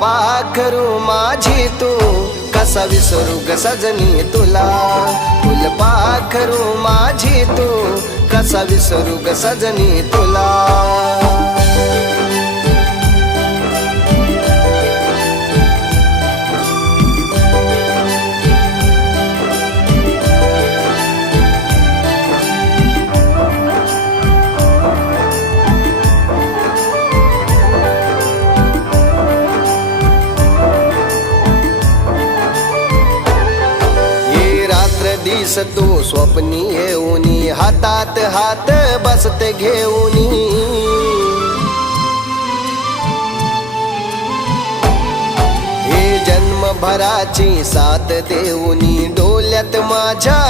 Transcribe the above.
पाखरू माझी तू कसा विसरू ग सजनी तुला. पाखरू माझी तू कसा विसरू ग सजनी तुला. दिस तू स्वप्नी येऊनी हातात हात बसते घेऊनी. हे जन्मभराची साथ देऊनी डोल्यात माझ्या